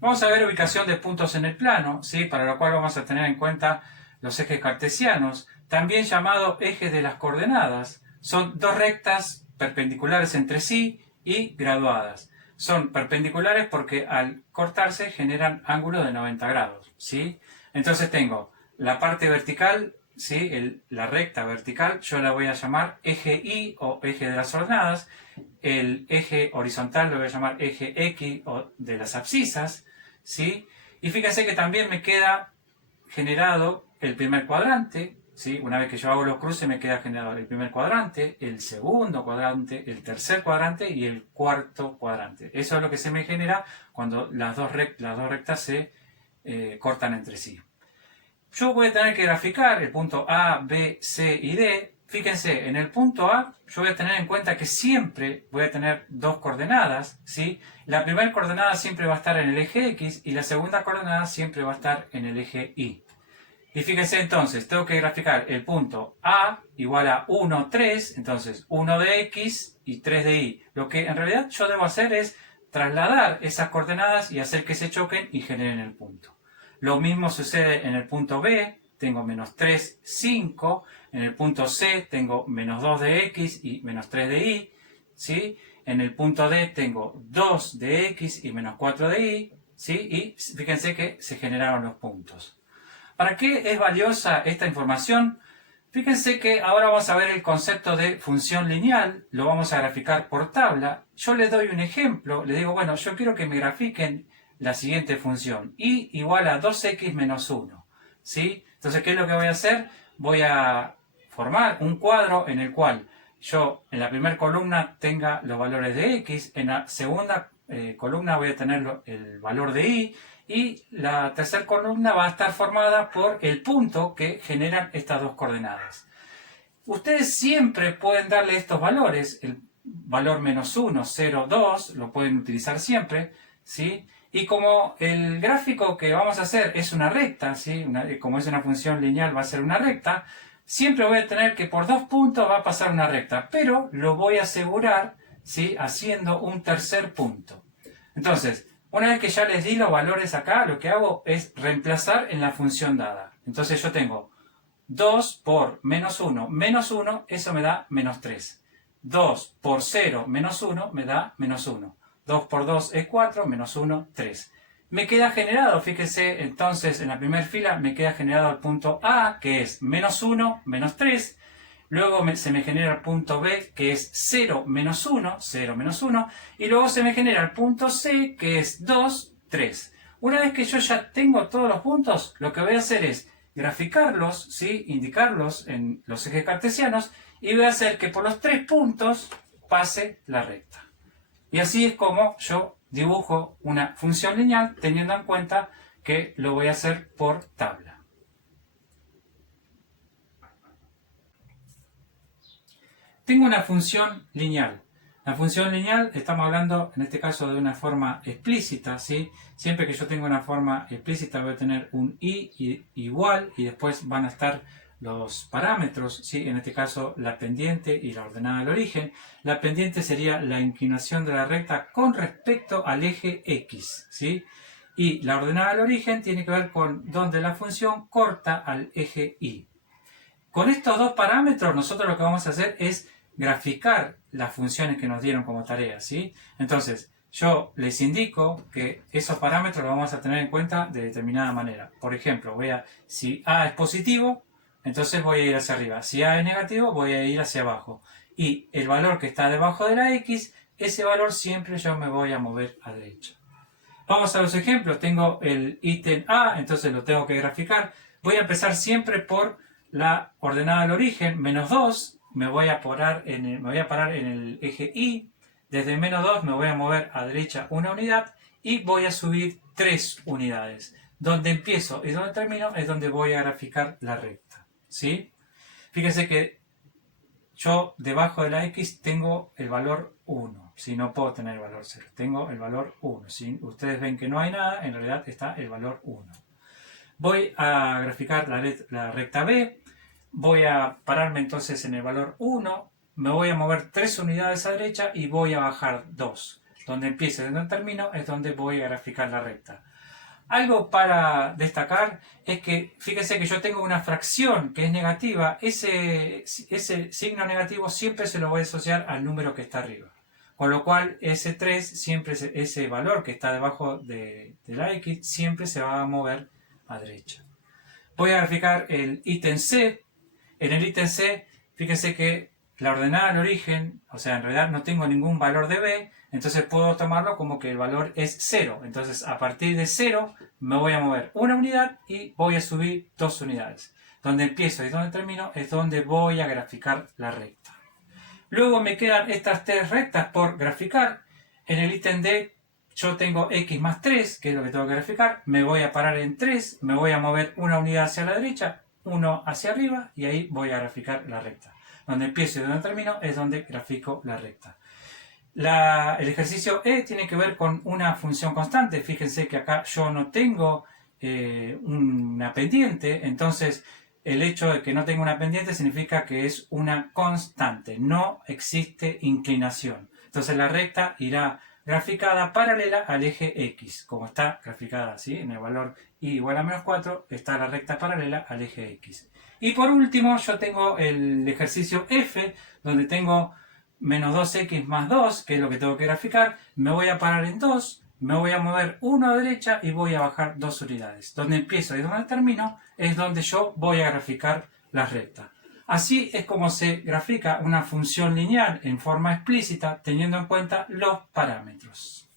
Vamos a ver ubicación de puntos en el plano, ¿sí? Para lo cual vamos a tener en cuenta los ejes cartesianos, también llamados ejes de las coordenadas. Son dos rectas perpendiculares entre sí y graduadas. Son perpendiculares porque al cortarse generan ángulos de 90 grados, ¿sí? Entonces tengo la parte vertical, ¿sí? La recta vertical, yo la voy a llamar eje Y o eje de las ordenadas. El eje horizontal lo voy a llamar eje X o de las abscisas, ¿sí? Y fíjense que también me queda generado el primer cuadrante, ¿sí? Una vez que yo hago los cruces me queda generado el primer cuadrante, el segundo cuadrante, el tercer cuadrante y el cuarto cuadrante. Eso es lo que se me genera cuando las dos rectas se cortan entre sí. Yo voy a tener que graficar el punto A, B, C y D. Fíjense, en el punto A yo voy a tener en cuenta que siempre voy a tener dos coordenadas, ¿sí? La primera coordenada siempre va a estar en el eje X y la segunda coordenada siempre va a estar en el eje Y. Y fíjense entonces, tengo que graficar el punto A igual a 1, 3, entonces 1 de X y 3 de Y. Lo que en realidad yo debo hacer es trasladar esas coordenadas y hacer que se choquen y generen el punto. Lo mismo sucede en el punto B, tengo menos 3, 5. En el punto C tengo menos 2 de X y menos 3 de Y. ¿Sí? En el punto D tengo 2 de X y menos 4 de Y. ¿Sí? Y fíjense que se generaron los puntos. ¿Para qué es valiosa esta información? Fíjense que ahora vamos a ver el concepto de función lineal, lo vamos a graficar por tabla. Yo les doy un ejemplo, les digo, bueno, yo quiero que me grafiquen la siguiente función, y igual a 2x menos 1, ¿sí? Entonces, ¿qué es lo que voy a hacer? Voy a formar un cuadro en el cual yo en la primera columna tenga los valores de x, en la segunda columna voy a tener el valor de y la tercera columna va a estar formada por el punto que generan estas dos coordenadas. Ustedes siempre pueden darle estos valores, el valor menos 1, 0, 2, lo pueden utilizar siempre, ¿sí? Y como el gráfico que vamos a hacer es una recta, ¿sí? Como es una función lineal va a ser una recta, siempre voy a tener que por dos puntos va a pasar una recta, pero lo voy a asegurar, ¿sí? Haciendo un tercer punto. Entonces, una vez que ya les di los valores acá, lo que hago es reemplazar en la función dada. Entonces yo tengo 2 por menos 1, eso me da menos 3. 2 por 0, menos 1, me da menos 1. 2 por 2 es 4, menos 1, 3. Me queda generado, fíjense, entonces en la primera fila me queda generado el punto A, que es menos 1, menos 3. Luego se me genera el punto B, que es 0, menos 1, 0, menos 1. Y luego se me genera el punto C, que es 2, 3. Una vez que yo ya tengo todos los puntos, lo que voy a hacer es graficarlos, ¿sí? Indicarlos en los ejes cartesianos, y voy a hacer que por los tres puntos pase la recta. Y así es como yo dibujo una función lineal teniendo en cuenta que lo voy a hacer por tabla. Tengo una función lineal. La función lineal, estamos hablando en este caso de una forma explícita, ¿sí? Siempre que yo tenga una forma explícita voy a tener un y igual y después van a estar los parámetros, ¿sí? En este caso la pendiente y la ordenada del origen. La pendiente sería la inclinación de la recta con respecto al eje X, ¿sí? Y la ordenada del origen tiene que ver con donde la función corta al eje Y. Con estos dos parámetros nosotros lo que vamos a hacer es graficar las funciones que nos dieron como tarea, ¿sí? Entonces, yo les indico que esos parámetros los vamos a tener en cuenta de determinada manera. Por ejemplo, si A es positivo, entonces voy a ir hacia arriba. Si A es negativo, voy a ir hacia abajo. Y el valor que está debajo de la X, ese valor siempre yo me voy a mover a derecha. Vamos a los ejemplos. Tengo el ítem A, entonces lo tengo que graficar. Voy a empezar siempre por la ordenada del origen, menos 2. Me voy a parar en el eje Y. Desde menos 2 me voy a mover a derecha una unidad y voy a subir 3 unidades. Donde empiezo y donde termino es donde voy a graficar la recta, ¿sí? Fíjense que yo debajo de la X tengo el valor 1. Si no puedo tener el valor 0, tengo el valor 1. Si ustedes ven que no hay nada, en realidad está el valor 1. Voy a graficar la recta B. Voy a pararme entonces en el valor 1. Me voy a mover 3 unidades a derecha y voy a bajar 2. Donde empiezo y donde termino es donde voy a graficar la recta. Algo para destacar es que, fíjense que yo tengo una fracción que es negativa, ese signo negativo siempre se lo voy a asociar al número que está arriba. Con lo cual, ese 3, siempre ese valor que está debajo de la X, siempre se va a mover a derecha. Voy a graficar el ítem C. En el ítem C, fíjense que la ordenada al origen, o sea, en realidad no tengo ningún valor de B, entonces puedo tomarlo como que el valor es 0. Entonces, a partir de 0, me voy a mover una unidad y voy a subir 2 unidades. Donde empiezo y donde termino es donde voy a graficar la recta. Luego me quedan estas 3 rectas por graficar. En el ítem D yo tengo x más 3, que es lo que tengo que graficar. Me voy a parar en 3, me voy a mover una unidad hacia la derecha, 1 hacia arriba y ahí voy a graficar la recta. Donde empiezo y donde termino es donde grafico la recta. El ejercicio E tiene que ver con una función constante. Fíjense que acá yo no tengo una pendiente, entonces el hecho de que no tenga una pendiente significa que es una constante, no existe inclinación. Entonces la recta irá graficada paralela al eje X, como está graficada así, en el valor y igual a menos 4, está la recta paralela al eje X. Y por último yo tengo el ejercicio F, donde tengo menos 2x más 2, que es lo que tengo que graficar. Me voy a parar en 2, me voy a mover 1 a derecha y voy a bajar 2 unidades. Donde empiezo y donde termino es donde yo voy a graficar la recta. Así es como se grafica una función lineal en forma explícita teniendo en cuenta los parámetros.